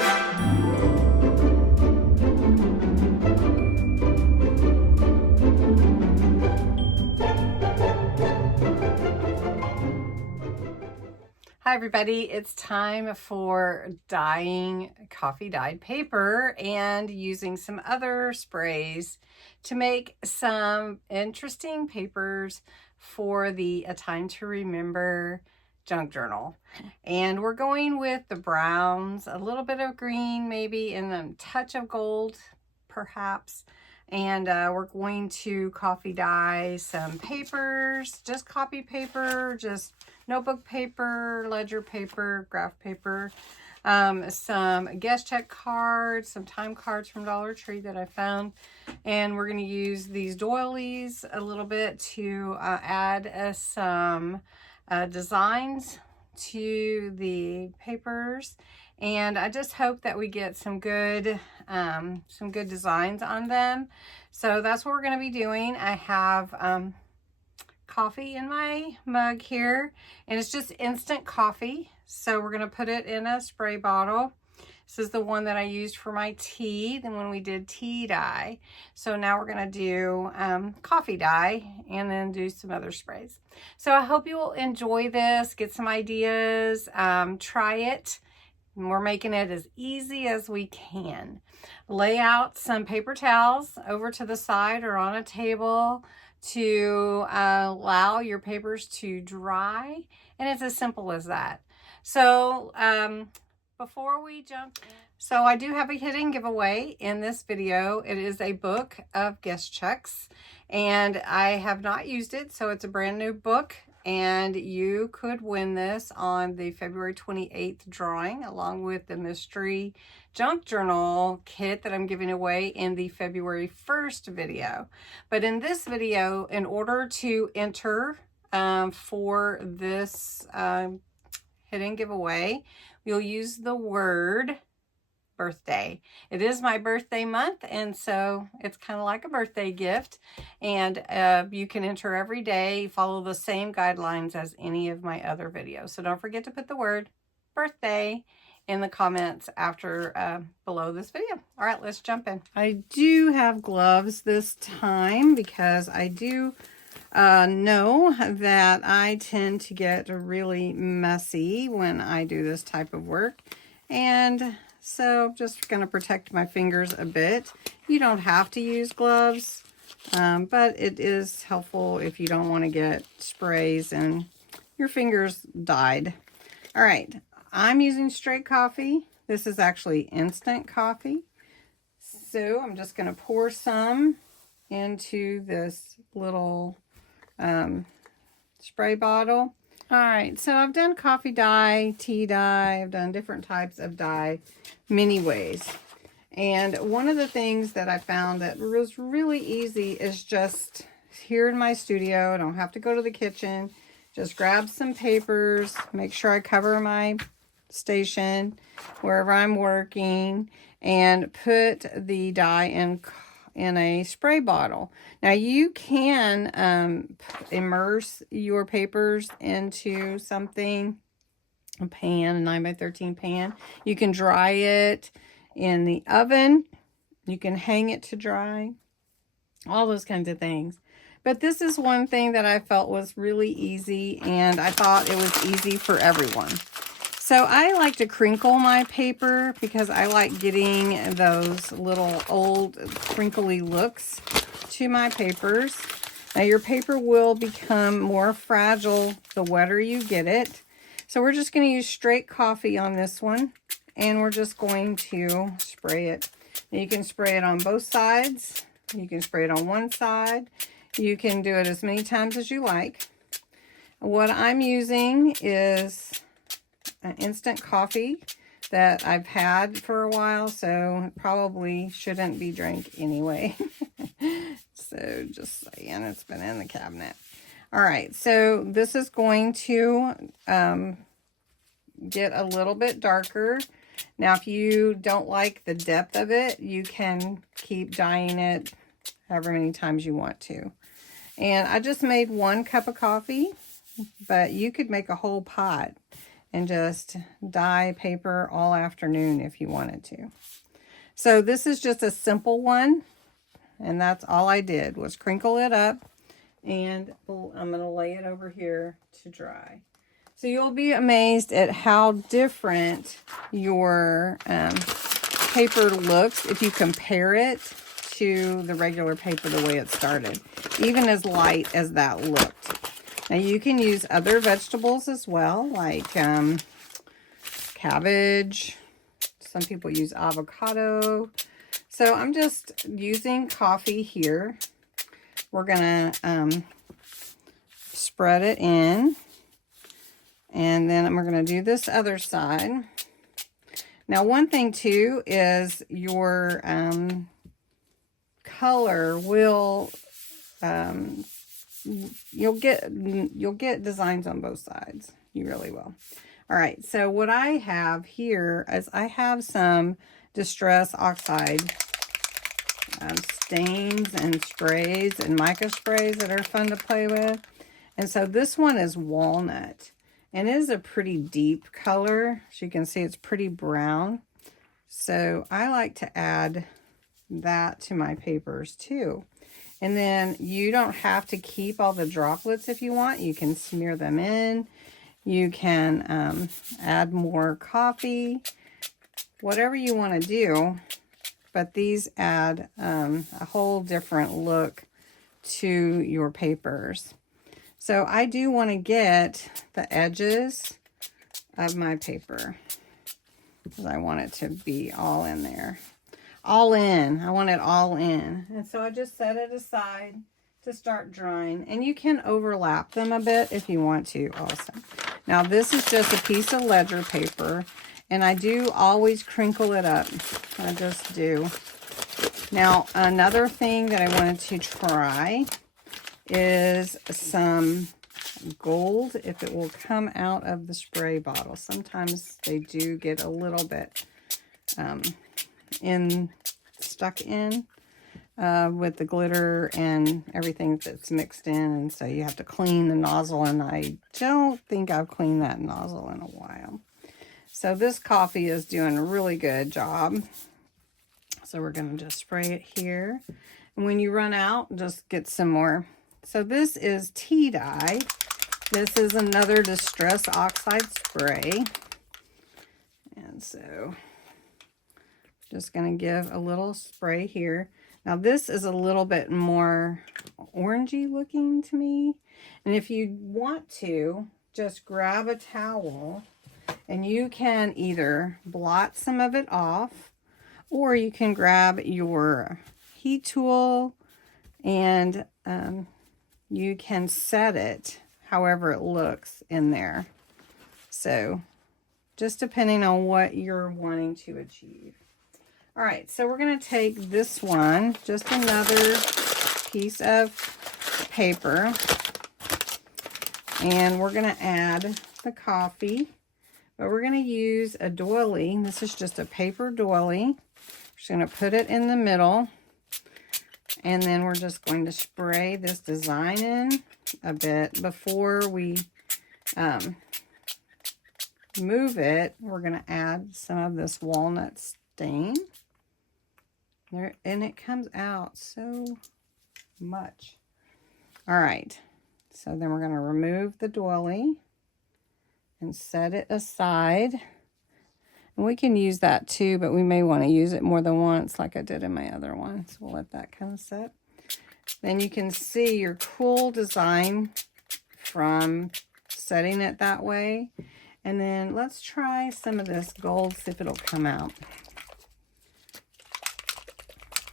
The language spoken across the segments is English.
Hi everybody, it's time for dyeing coffee dyed paper and using some other sprays to make some interesting papers for the A Time to Remember junk journal. And we're going with the browns, a little bit of green maybe, and a touch of gold perhaps. And we're going to coffee dye some papers, just copy paper, just notebook paper, ledger paper, graph paper, some guest check cards, some time cards from Dollar Tree that I found. And we're going to use these doilies a little bit to add some designs to the papers. And I just hope that we get some good designs on them. So that's what we're going to be doing. I have coffee in my mug here, and it's just instant coffee. So we're going to put it in a spray bottle. This is the one that I used for my tea, then when we did tea dye. So now we're going to do coffee dye and then do some other sprays. So I hope you will enjoy this, get some ideas, try it. We're making it as easy as we can. Lay out some paper towels over to the side or on a table to allow your papers to dry, and it's as simple as that. So before we jump in, so I do have a hidden giveaway in this video. It is a book of guest checks, and I have not used it, so it's a brand new book. And you could win this on the February 28th drawing, along with the mystery junk journal kit that I'm giving away in the February 1st video. But in this video, in order to enter for this hidden giveaway, you'll use the word birthday. It is my birthday month, and so it's kind of like a birthday gift. And you can enter every day, follow the same guidelines as any of my other videos. So don't forget to put the word birthday in the comments after below this video. All right, let's jump in. I do have gloves this time because I do know that I tend to get really messy when I do this type of work. And so I'm just going to protect my fingers a bit. You don't have to use gloves, but it is helpful if you don't want to get sprays and your fingers dyed. All right, I'm using straight coffee. This is actually instant coffee. So I'm just going to pour some into this little spray bottle. All right, so I've done coffee dye, tea dye, I've done different types of dye many ways. And one of the things that I found that was really easy is just here in my studio. I don't have to go to the kitchen. Just grab some papers, make sure I cover my station wherever I'm working, and put the dye in a spray bottle. Now you can immerse your papers into something, a pan, a 9x13 pan. You can dry it in the oven. You can hang it to dry, all those kinds of things. But this is one thing that I felt was really easy, and I thought it was easy for everyone. So I like to crinkle my paper because I like getting those little old crinkly looks to my papers. Now your paper will become more fragile the wetter you get it. So we're just going to use straight coffee on this one, and we're just going to spray it. Now you can spray it on both sides. You can spray it on one side. You can do it as many times as you like. What I'm using is an instant coffee that I've had for a while, so probably shouldn't be drank anyway. So just saying, it's been in the cabinet. All right, so this is going to get a little bit darker. Now, if you don't like the depth of it, you can keep dyeing it however many times you want to. And I just made 1 cup of coffee, but you could make a whole pot. and just dye paper all afternoon if you wanted to. So this is just a simple one, and that's all I did was crinkle it up, and I'm going to lay it over here to dry. So you'll be amazed at how different your paper looks if you compare it to the regular paper the way it started, even as light as that looked. Now you can use other vegetables as well, like cabbage. Some people use avocado. So I'm just using coffee here. We're gonna spread it in, and then we're gonna do this other side. Now one thing too is your color will you'll get designs on both sides. You really will. All right, so what I have here is I have some Distress Oxide stains and sprays and mica sprays that are fun to play with. And so this one is walnut, and it is a pretty deep color. As you can see, it's pretty brown. So I like to add that to my papers too. And then you don't have to keep all the droplets if you want. You can smear them in. You can add more coffee, whatever you want to do. But these add a whole different look to your papers. So I do want to get the edges of my paper, because I want it to be all in there. All in. I want it all in. And so I just set it aside to start drying. And you can overlap them a bit if you want to also. Now this is just a piece of ledger paper, and I do always crinkle it up. I just do. Now another thing that I wanted to try is some gold, if it will come out of the spray bottle. Sometimes they do get a little bit stuck in with the glitter and everything that's mixed in, and so you have to clean the nozzle, and I don't think I've cleaned that nozzle in a while. So this coffee is doing a really good job. So we're going to just spray it here, and when you run out, just get some more. So this is tea dye. This is another Distress Oxide spray, and so just going to give a little spray here. Now this is a little bit more orangey looking to me. And if you want to, just grab a towel and you can either blot some of it off, or you can grab your heat tool and you can set it however it looks in there. So just depending on what you're wanting to achieve. All right, so we're going to take this one, just another piece of paper, and we're going to add the coffee, but we're going to use a doily. This is just a paper doily. Just going to put it in the middle, and then we're just going to spray this design in a bit before we move it. We're going to add some of this walnut stain. There, and it comes out so much. All right, so then we're going to remove the doily and set it aside. And we can use that too, but we may want to use it more than once like I did in my other one. So we'll let that kind of set. Then you can see your cool design from setting it that way. And then let's try some of this gold, see if it'll come out.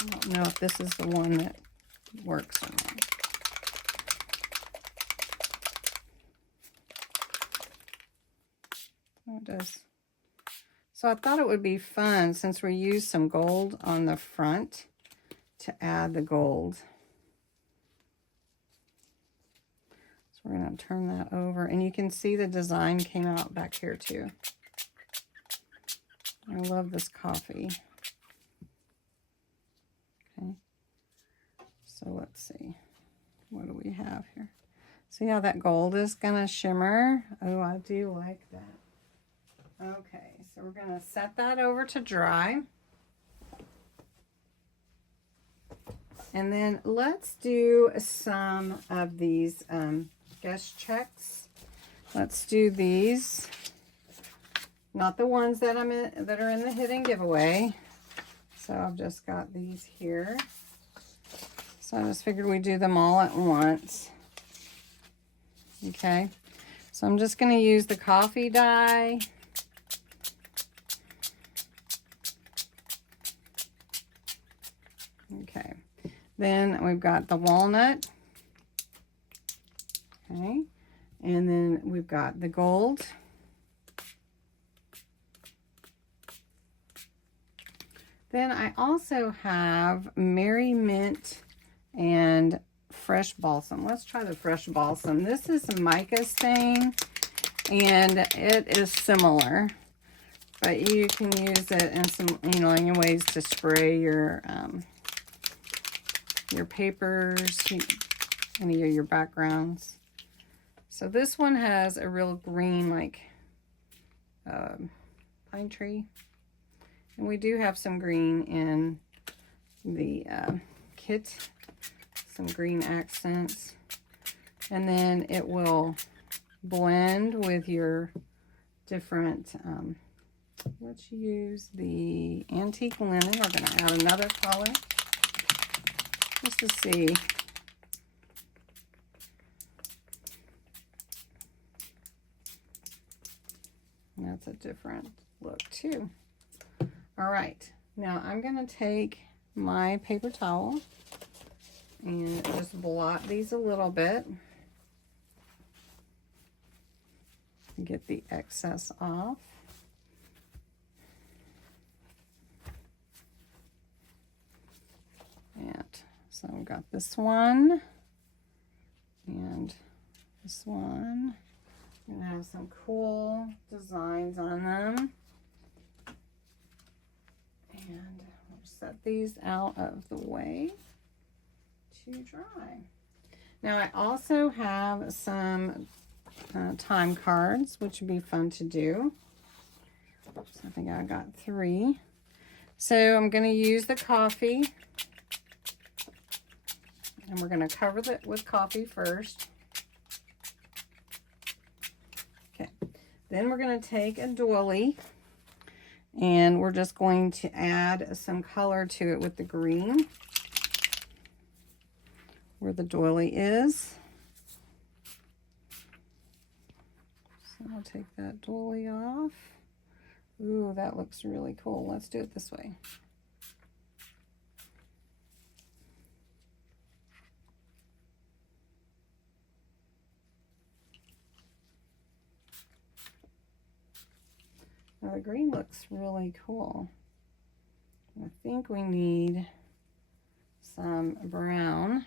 I don't know if this is the one that works or not. Oh, it does. So I thought it would be fun, since we used some gold on the front, to add the gold. So we're going to turn that over, and you can see the design came out back here too. I love this coffee. Okay, so let's see, what do we have here? See how that gold is gonna shimmer? Oh, I do like that. Okay, so we're going to set that over to dry. And then let's do some of these guest checks. Let's do these. Not the ones that that are in the hidden giveaway. So I've just got these here. So I just figured we'd do them all at once. Okay. So I'm just going to use the coffee dye. Okay. Then we've got the walnut. Okay. And then we've got the gold. Then I also have Merry Mint and Fresh Balsam. Let's try the Fresh Balsam. This is a mica stain, and it is similar, but you can use it in some, in your ways to spray your papers, any of your backgrounds. So this one has a real green, like pine tree. And we do have some green in the kit, some green accents. And then it will blend with your different, let's use the antique linen. We're going to add another color just to see. And that's a different look too. All right, now I'm going to take my paper towel and just blot these a little bit. Get the excess off. And so I've got this one and this one. I'm going to have some cool designs on them. And we'll set these out of the way to dry. Now I also have some time cards, which would be fun to do. So I think I got 3. So I'm going to use the coffee. And we're going to cover it with coffee first. Okay. Then we're going to take a doily. And we're just going to add some color to it with the green where the doily is. So I'll take that doily off. Ooh, that looks really cool. Let's do it this way. Now the green looks really cool. I think we need some brown.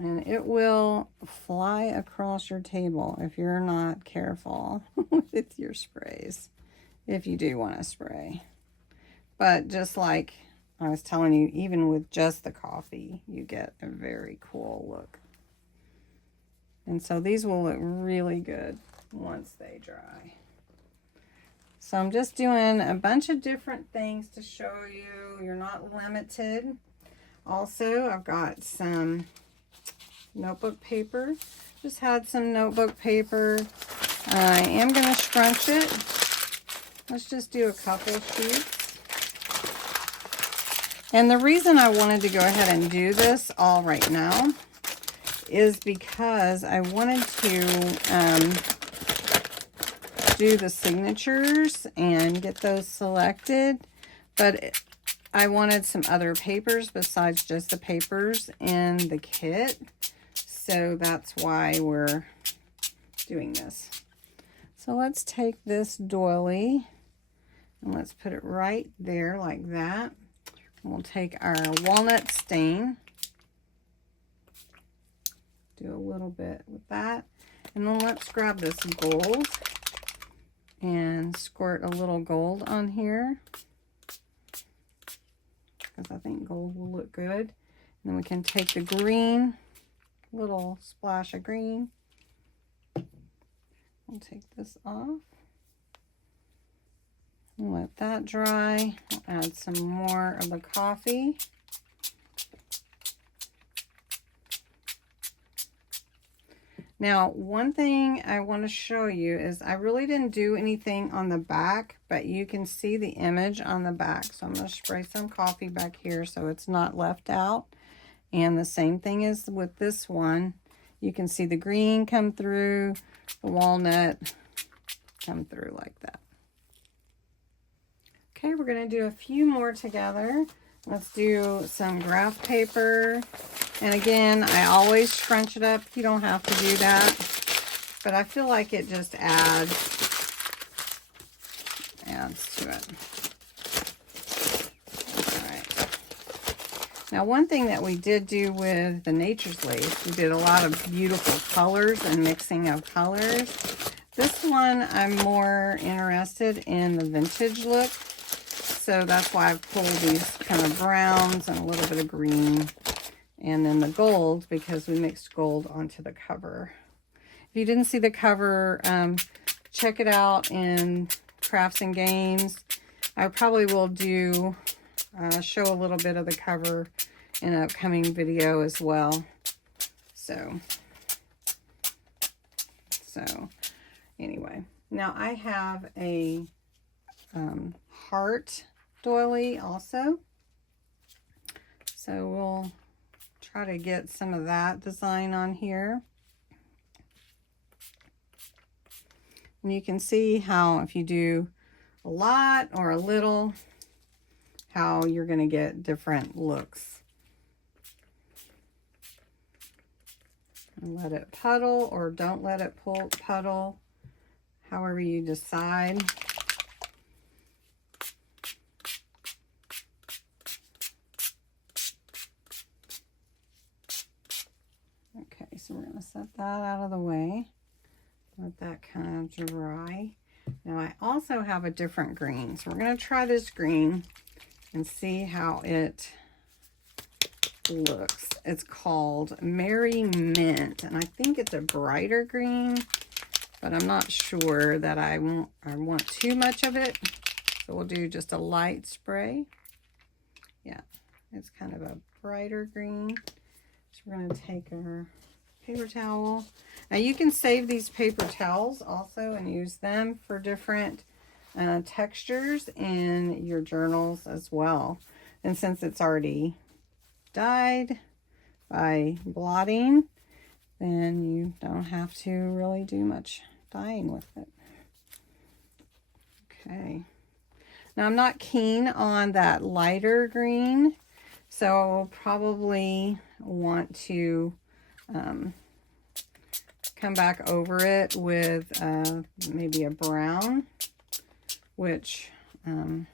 And it will fly across your table if you're not careful with your sprays, if you do want to spray. But just like I was telling you, even with just the coffee, you get a very cool look. And so these will look really good once they dry. So I'm just doing a bunch of different things to show you. You're not limited. Also, I've got some notebook paper. Just had some notebook paper. I am going to scrunch it. Let's just do a couple sheets. And the reason I wanted to go ahead and do this all right now is because I wanted to do the signatures and get those selected, but I wanted some other papers besides just the papers in the kit, so that's why we're doing this. So let's take this doily and let's put it right there like that. And we'll take our walnut stain. Do a little bit with that. And then let's grab this gold and squirt a little gold on here, because I think gold will look good. And then we can take the green, little splash of green, I'll take this off. Let that dry. I'll add some more of the coffee. Now, one thing I want to show you is I really didn't do anything on the back, but you can see the image on the back. So I'm going to spray some coffee back here so it's not left out. And the same thing is with this one. You can see the green come through, the walnut come through like that. Okay, we're going to do a few more together. Let's do some graph paper. And again, I always scrunch it up. You don't have to do that. But I feel like it just adds to it. All right. Now, one thing that we did do with the Nature's Lace, we did a lot of beautiful colors and mixing of colors. This one, I'm more interested in the vintage look. So that's why I've pulled these kind of browns and a little bit of green. And then the gold, because we mixed gold onto the cover. If you didn't see the cover, check it out in Crafts and Games. I probably will do show a little bit of the cover in an upcoming video as well. So anyway, now I have a heart doily also. So we'll try to get some of that design on here. And you can see how if you do a lot or a little, how you're going to get different looks. And let it puddle or don't let it puddle, however you decide. So we're going to set that out of the way. Let that kind of dry. Now I also have a different green. So we're going to try this green and see how it looks. It's called Merry Mint. And I think it's a brighter green, but I'm not sure that I want too much of it. So we'll do just a light spray. Yeah, it's kind of a brighter green. So we're going to take our paper towel. Now you can save these paper towels also and use them for different textures in your journals as well. And since it's already dyed by blotting, then you don't have to really do much dyeing with it. Okay. Now I'm not keen on that lighter green, so I'll probably want to come back over it with maybe a brown, which I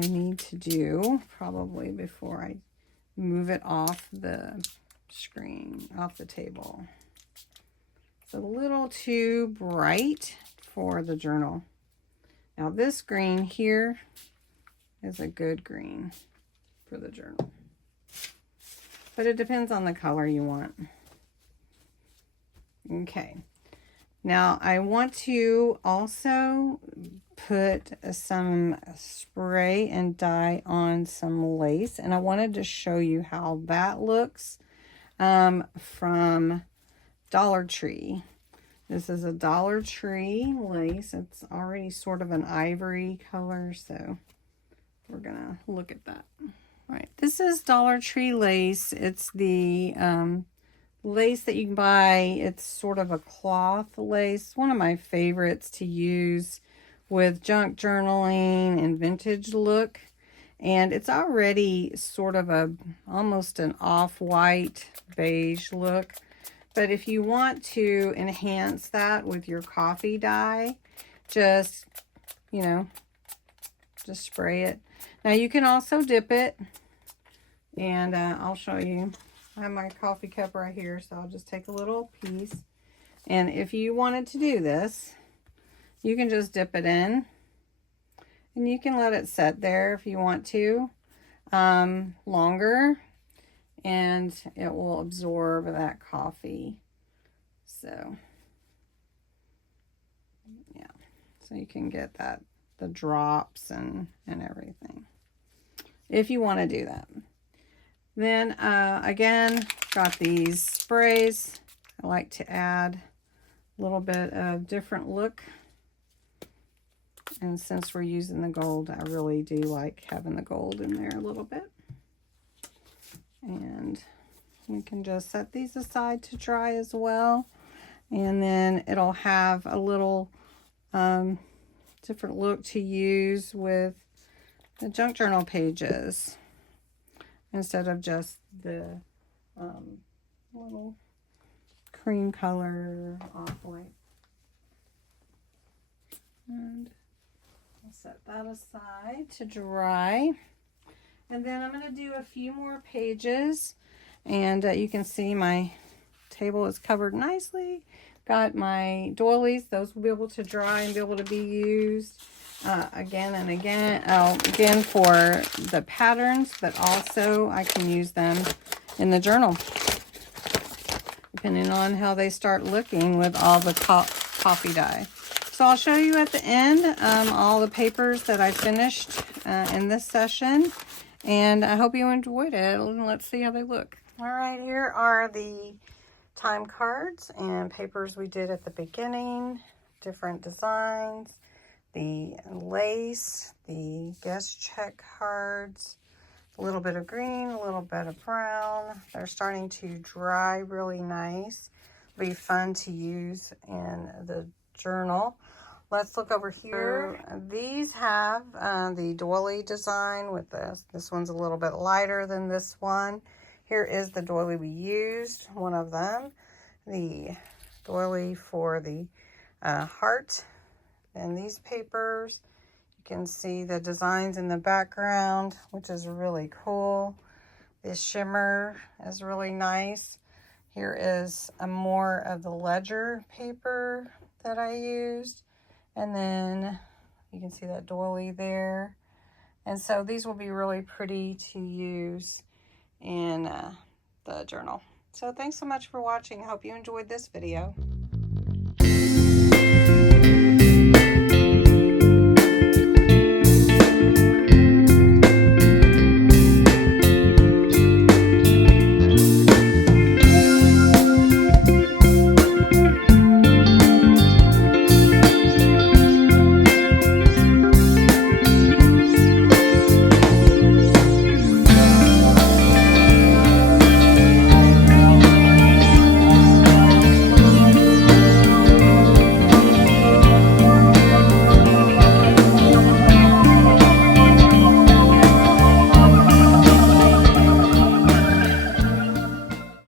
need to do probably before I move it off the screen, off the table. It's a little too bright for the journal. Now this green here is a good green for the journal. But it depends on the color you want. Okay. Now I want to also put some spray and dye on some lace. And I wanted to show you how that looks from Dollar Tree. This is a Dollar Tree lace. It's already sort of an ivory color, so we're gonna look at that. All right, this is Dollar Tree lace. It's the lace that you can buy. It's sort of a cloth lace. One of my favorites to use with junk journaling and vintage look. And it's already sort of almost an off-white beige look. But if you want to enhance that with your coffee dye, just, just spray it. Now you can also dip it, and I'll show you. I have my coffee cup right here, so I'll just take a little piece. And if you wanted to do this, you can just dip it in, and you can let it set there if you want to longer, and it will absorb that coffee So yeah, so you can get that, the drops and everything, if you want to do that. Then again, got these sprays. I like to add a little bit of different look. And since we're using the gold, I really do like having the gold in there a little bit. And we can just set these aside to dry as well. And then it'll have a little different look to use with the junk journal pages, instead of just the little cream color off-white. And I'll set that aside to dry. And then I'm going to do a few more pages. And you can see my table is covered nicely. Got my doilies. Those will be able to dry and be able to be used again and again. Again for the patterns, but also I can use them in the journal, depending on how they start looking with all the coffee dye. So I'll show you at the end all the papers that I finished in this session. And I hope you enjoyed it. Let's see how they look. All right, here are the time cards and papers we did at the beginning. Different designs. The lace, the guest check cards, a little bit of green, a little bit of brown. They're starting to dry really nice. Be fun to use in the journal. Let's look over here. These have the doily design with this. This one's a little bit lighter than this one. Here is the doily we used, one of them. The doily for the heart. And these papers, you can see the designs in the background, which is really cool. This shimmer is really nice. Here is a more of the ledger paper that I used. And then you can see that doily there. And so these will be really pretty to use in the journal. So thanks so much for watching. I hope you enjoyed this video.